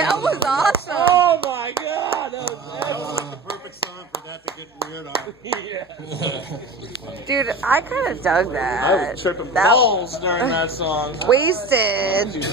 That was awesome. Oh my god, that was like the perfect song for that to get weird on. yeah. Dude, I kind of dug that. I was tripping balls during that song. Wasted.